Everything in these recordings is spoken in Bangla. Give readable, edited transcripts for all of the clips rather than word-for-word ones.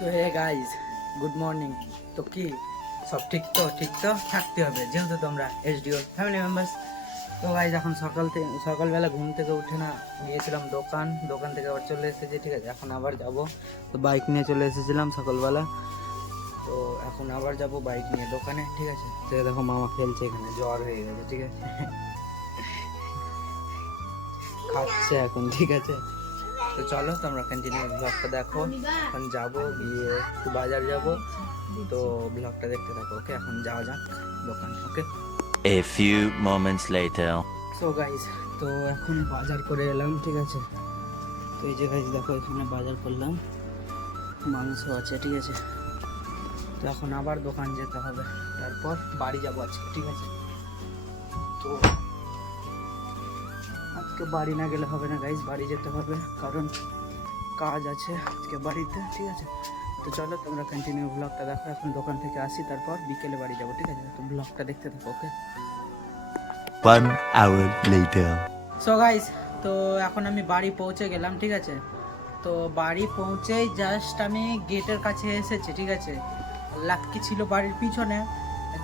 So hey guys, good morning. তো কি সব ঠিক তো থাকতে হবে, যেহেতু তোমরা এসডিও ফ্যামিলি মেম্বার্স। তো গাইজ এখন সকালবেলা ঘুম থেকে উঠে না গিয়েছিলাম দোকান থেকে আবার চলে এসেছি, ঠিক আছে। এখন আবার যাব, তো বাইক নিয়ে চলে এসেছিলাম সকালবেলা, তো এখন আবার যাব বাইক নিয়ে দোকানে, ঠিক আছে। তো দেখো মামা খেলছে এখানে, জ্বর হয়ে গেছে, ঠিক আছে, খাচ্ছে এখন, ঠিক আছে। তো চলো তোমরা কন্টিনিউ ব্লগটা দেখো। এখন যাবো, গিয়ে একটু বাজার যাব, তো ব্লগটা দেখতে থাকো, ওকে। এখন যাওয়া যাক দোকান, ওকে। A few moments later. So guys, তো এখন বাজার করে এলাম, ঠিক আছে। তো এই যে গাইস দেখো, এখানে বাজার করলাম, মাংস আছে, ঠিক আছে। তো এখন আবার দোকান যেতে হবে, তারপর বাড়ি যাবো আজকে, ঠিক আছে। তো আজকে বাড়ি না গেলে হবে না গাইস, বাড়ি যেতে হবে, কারণ কাজ আছে আজকে বাড়িতে, ঠিক আছে। তো চলো তোমরা কন্টিনিউ ব্লগটা দেখো। এখন দোকান থেকে আসি, তারপর বিকেলে বাড়ি যাবো, ঠিক আছে। তো ব্লগটা দেখতে থাকো, ওকে। 1 hour later. সো গাইস, তো এখন আমি বাড়ি পৌঁছে গেলাম, ঠিক আছে। তো বাড়ি পৌঁছেই জাস্ট আমি গেটের কাছে এসেছি, ঠিক আছে। লাক্কি ছিল বাড়ির পিছনে,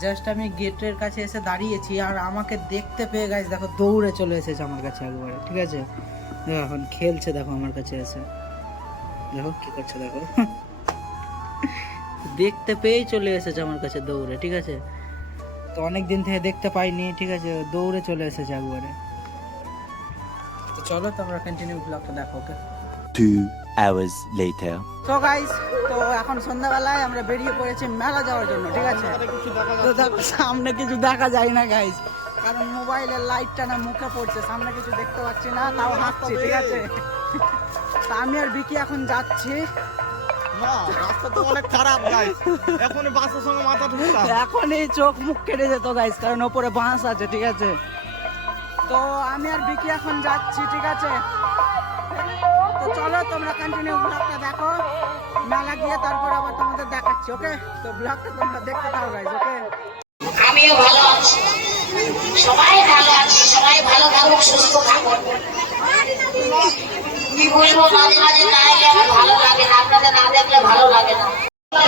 জাস্ট আমি গেটের কাছে এসে দাঁড়িয়েছি, আর আমাকে দেখতে পেয়ে গাইস দেখো দৌড়ে চলে এসেছে আমার কাছে একবারে, ঠিক আছে। দেখো এখন খেলছে, দেখো আমার কাছে এসে, দেখো কি করছে, দেখো দেখতে পেয়েই চলে এসেছে আমার কাছে দৌড়ে, ঠিক আছে। তো অনেক দিন থেকে দেখতে পাইনি, ঠিক আছে, দৌড়ে চলে এসেছে একবারে। তো চলো তোমরা কন্টিনিউ ব্লগটা দেখো, ওকে। 2 hours later. তো গাইস, তো এখন সন্ধ্যাবেলায় আমরা বেরিয়ে পড়েছি মেলা যাওয়ার জন্য, ঠিক আছে। তো দেখো সামনে কিছু দেখা যায় না গাইস, কারণ মোবাইলের লাইটটা না মুখে পড়ছে, সামনে কিছু দেখতে পাচ্ছি না, তাও হাঁটছি, ঠিক আছে। তা আমি আর বিকি এখন যাচ্ছি। না, রাস্তা তো অনেক খারাপ গাইস। এখনই বাসের সঙ্গে মাথা ঢুকলাম। এখনই চোখ মুখ কেটে যেত গাইস, কারণ ওপরে বাঁশ আছে, ঠিক আছে। তো আমি আর বিকি এখন যাচ্ছি, ঠিক আছে। তো চলো তোমরা কন্টিনিউ ব্লগটা দেখো, মেলা গিয়ে তারপর আবার তোমাদের দেখাচ্ছি, ওকে। তো ব্লগটা তোমরা দেখতে থাকো গাইস, ওকে। আমিও ভালো আছি, সবাই ভালো আছে, সবাই ভালো থাকুক, সুস্থ থাকুক। কি বলবো, মাঝে মাঝে না এলে আমার ভালো লাগে না, আপনাদের না দেখলে ভালো লাগে না,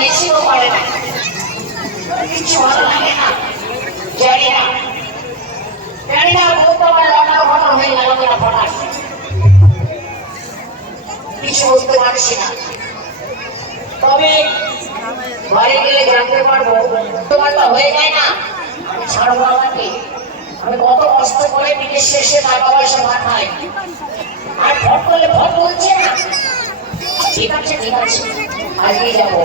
বেশিও করে না, কিছু ভালো লাগে না। জানি না বলতে পারে রান্না ঘটনা হয়ে গেল কিনা, ফটাস কিছু বুঝতে পারছি না। তবে ঘরে গেলে জানতে পারবো, তোমারটা হয়ে যায় না, আমি ছাড়বো আমাকে। আমি কত কষ্ট করে বিদেশ শেষে টাকা পয়সা পাঠাই, আর ভট করলে ভট বলছে না। ঠিক আছে আজকে যাবো।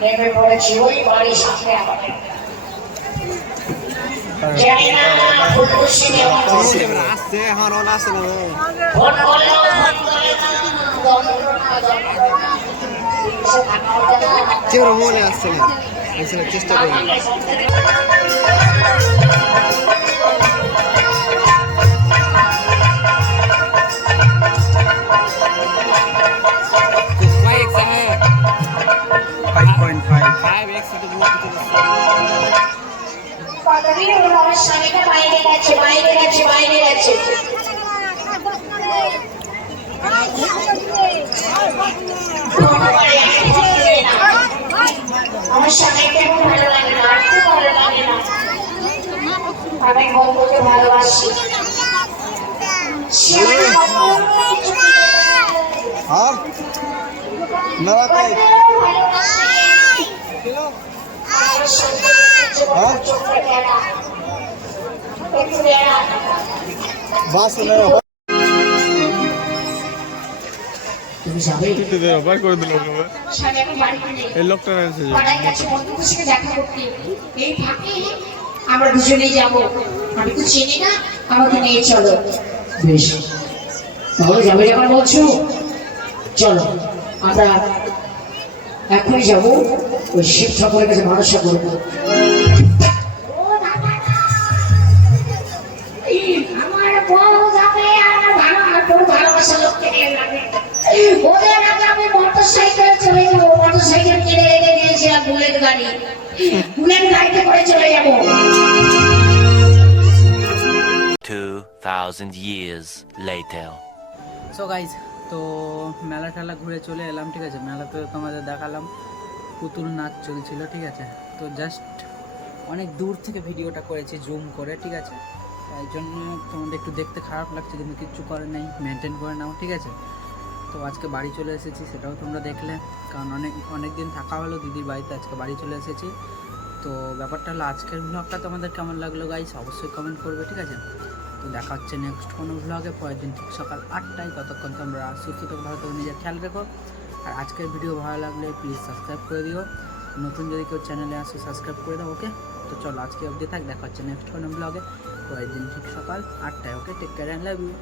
নেমে পড়েছি ওই বাড়ির সামনে আমাদের। জানি না ফুলকুশি নেওয়া আসছে এখন অন আসছে না। ফোন করলেও ফোন করে না, চেহারা মনে আসছে না, আসলে চেষ্টা করি। আমার স্বামীটা বাইরে গেছে। আমার স্বামীকে ভালো লাগে না, একটু ভালো লাগে না। আমি বন্ধুকে ভালোবাসি। আর নারাতে বাস না তুমি যাবে? বার করে দিল স্বামী এখন বাড়িতে নেই, এই লোকটা আছে পাড়ায় গেছে বন্ধুদের সঙ্গে দেখা করতে। এই ফাঁকে আমরা দুজনেই যাবো। আমি তো চিনি না, আমাকে নিয়ে চলো। বেশ, তাহলে যাবে যখন বলছো, চলো আমরা এখনই যাবো। ওই শিব ঠাকুরের কাছে ভরসা করবো। আমার ওদের আগে আমি মোটর সাইকেলে চলে যাবো, মোটর সাইকেল কিনে রেখে দিয়েছিলাম, বুলেট গাড়ি, বুলেট গাড়িতে করে চলে যাবো। 2,000 years later. সো গাইজ, তো মেলা টেলা ঘুরে চলে এলাম, ঠিক আছে। মেলাতে তোমাদের দেখালাম পুতুল নাচ চলছিল, ঠিক আছে। তো জাস্ট অনেক দূর থেকে ভিডিওটা করেছি জুম করে, ঠিক আছে। তাই জন্য তোমাদের একটু দেখতে খারাপ লাগছে, কিন্তু কিচ্ছু করে নেই, মেনটেন করে নাও, ঠিক আছে। তো আজকে বাড়ি চলে এসেছি, সেটাও তোমরা দেখলে, কারণ অনেক দিন থাকা হলো দিদির বাড়িতে, আজকে বাড়ি চলে এসেছি। তো ব্যাপারটা হলো আজকের ব্লগটা তোমাদের কেমন লাগলো গাইস, অবশ্যই কমেন্ট করবে, ঠিক আছে। তো দেখা হচ্ছে নেক্সট কোনো ব্লগে পরের দিন ঠিক সকাল 8টায়। ততক্ষণ তোমরা সুস্থ থেকো, ভালো থেকো, নিজের খেয়াল রেখো। আর আজকের ভিডিও ভালো লাগলে প্লিজ সাবস্ক্রাইব করে দিও, নতুন যদি কেউ চ্যানেলে আসো সাবস্ক্রাইব করে দাও, ওকে। তো চলো আজকে অবধি থাক, দেখা হচ্ছে নেক্সট কোনো ব্লগে পরের দিন ঠিক সকাল 8টায়, okay. Take care and love you.